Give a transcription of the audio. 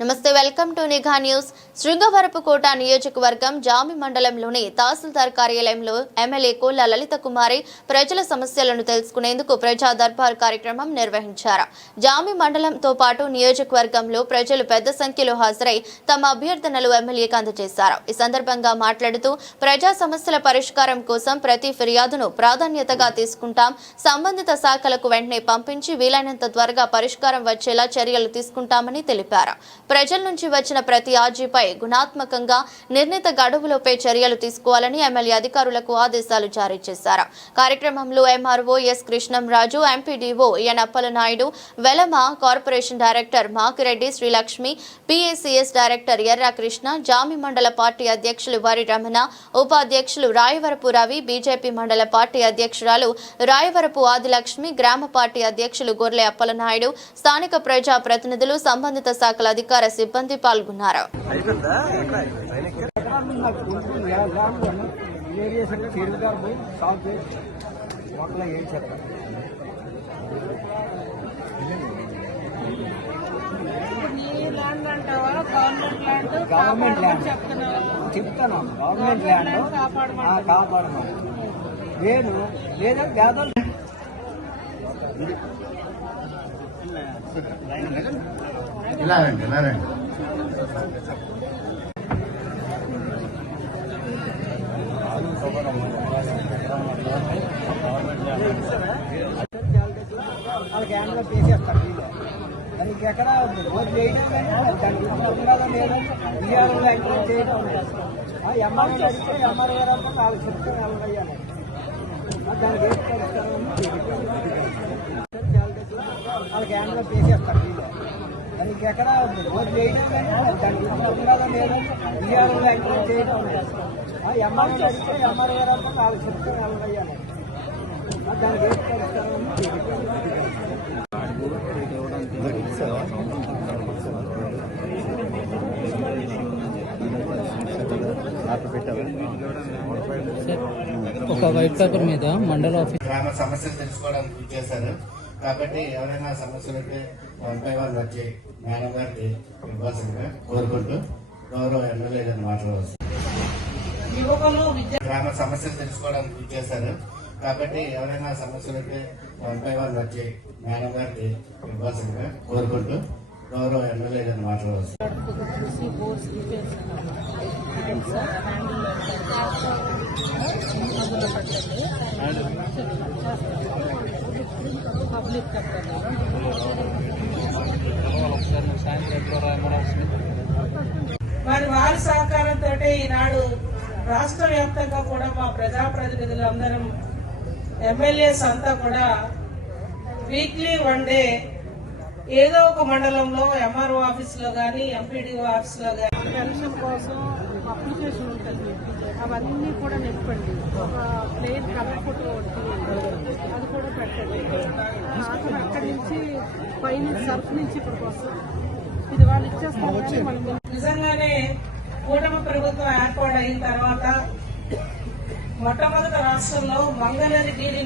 నమస్తే welcome to నిఘా news Srungavarapukota నియోజకవర్గం జామి మండలంలోని తహసీల్దార్ కార్యాలయంలో ఎమ్మెల్యే కోళ్ళ లలిత కుమారి ప్రజల సమస్యలను తెలుసుకునేందుకు ప్రజా దర్బార్ కార్యక్రమం నిర్వహించారు. జామి మండలంతో పాటు నియోజకవర్గంలో ప్రజలు పెద్ద సంఖ్యలో హాజరై తమ అభ్యర్థనలు ఎమ్మెల్యేకి అందజేశారు. ఈ సందర్భంగా మాట్లాడుతూ ప్రజా సమస్యల పరిష్కారం కోసం ప్రతి ఫిర్యాదును ప్రాధాన్యతగా తీసుకుంటాం. సంబంధిత శాఖలకు వెంటనే పంపించి వీలైనంత త్వరగా పరిష్కారం వచ్చేలా చర్యలు తీసుకుంటామని తెలిపారు. ప్రజల నుంచి వచ్చిన ప్రతి ఆర్జీపై గుణాత్మకంగా నిర్ణీత గడువులోపే చర్యలు తీసుకోవాలని ఎమ్మెల్యే అధికారులకు ఆదేశాలు జారీ చేశారు. కార్యక్రమంలో MRO S Krishnamraju MPDO N Appalanaidu Velama corporation director Makireddy Srilakshmi PACS director Erra Krishna Jami మండల పార్టీ అధ్యక్షులు వరి రమణ ఉపాధ్యక్షులు రాయవరపు రవి బీజేపీ మండల పార్టీ అధ్యక్షురాలు రాయవరపు ఆదిలక్ష్మి గ్రామ పార్టీ అధ్యక్షులు గొర్లె అప్పలనాయుడు స్థానిక ప్రజా ప్రతినిధులు సంబంధిత శాఖల అధికార సిబ్బంది పాల్గొన్నారు. అయిపోయిందా ఎక్కడ ట్రైన్ ఏరియేషన్ గవర్నమెంట్ ల్యాండ్ చెప్తాను గవర్నమెంట్ ల్యాండ్ ఆ, నేను లేదా గ్యాదర్ ఇలా రండి ఇలా రండి వాళ్ళకి హ్యాండ్లో చేసేస్తారు వీళ్ళు దానికి ఎక్కడ రోడ్లు వేయడం దాని అపరాధం లేదని బీఆర్ఓ ఎంక్వైరీ చేయడం ఎంఆర్ఓ అడిగితే ఎంఆర్ఓ గారు అంటే వాళ్ళు చెప్తే వాళ్ళు అయ్యాలి దానికి ఏం పరిష్కారం వాళ్ళకి హ్యాండ్లో చేసేస్తారు దానికి ఎక్కడ రోడ్లు వేయడం దాని అపరాధం లేదని బీఆర్ఓ ఎంక్వైరీ చేయడం ఎంఆర్ఓ అడిగితే ఎంఆర్ఓ గారు అంటే వాళ్ళు చెప్తే వాళ్ళు అయ్యాలి దానికి ఏం ఒక వైట్ పేపర్ మీద మండల ఆఫీస్ గ్రామ సమస్యలు తెలుసుకోవడానికి గుర్తు చేశారు. కాబట్టి ఎవరైనా సమస్యలు ఉంటే వన్ బై వన్ వచ్చి మేడం గారికి ఇవ్వాల్సిందిగా కోరుకుంటూ గౌరవ ఎమ్మెల్యే గారిని మాట్లాడవచ్చు గ్రామ సమస్యలు తెలుసుకోవడానికి గుర్తు చేశారు. కాబట్టి ఎవరైనా సమస్యలు ఉంటే వన్ బై వన్ వచ్చి మేడం గారికి ఇవ్వాల్సిందిగా కోరుకుంటూ గౌరవ ఎమ్మెల్యే గారు మాట్లాడవచ్చు పబ్లిక్ మరి వారి సహకారంతో ఈనాడు రాష్ట్ర వ్యాప్తంగా కూడా మా ప్రజాప్రతినిధులందరం ఎమ్మెల్యేస్ అంతా కూడా వీక్లీ వన్ డే ఏదో ఒక మండలంలో ఎంఆర్ఓ ఆఫీస్లో గానీ ఎంపీడీఓ ఆఫీస్లో గానీ. పెన్షన్ కోసం అప్లికేషన్ ఉంటుంది అవన్నీ కూడా నింపండి. ఒక ప్లేన్ కలర్ ఫోటో ఒకటి అది కూడా పెట్టండి. అక్కడ అక్కడి నుంచి పైన సర్ఫ్ నుంచి ఇప్పటికి వస్తుంది. ఇది వాళ్ళు ఇచ్చేస్తారు నిజంగానే కూటమి ప్రభుత్వం ఏర్పాటు అయిన తర్వాత మొట్టమొదటి రాష్ట్రంలో మంగళగిరి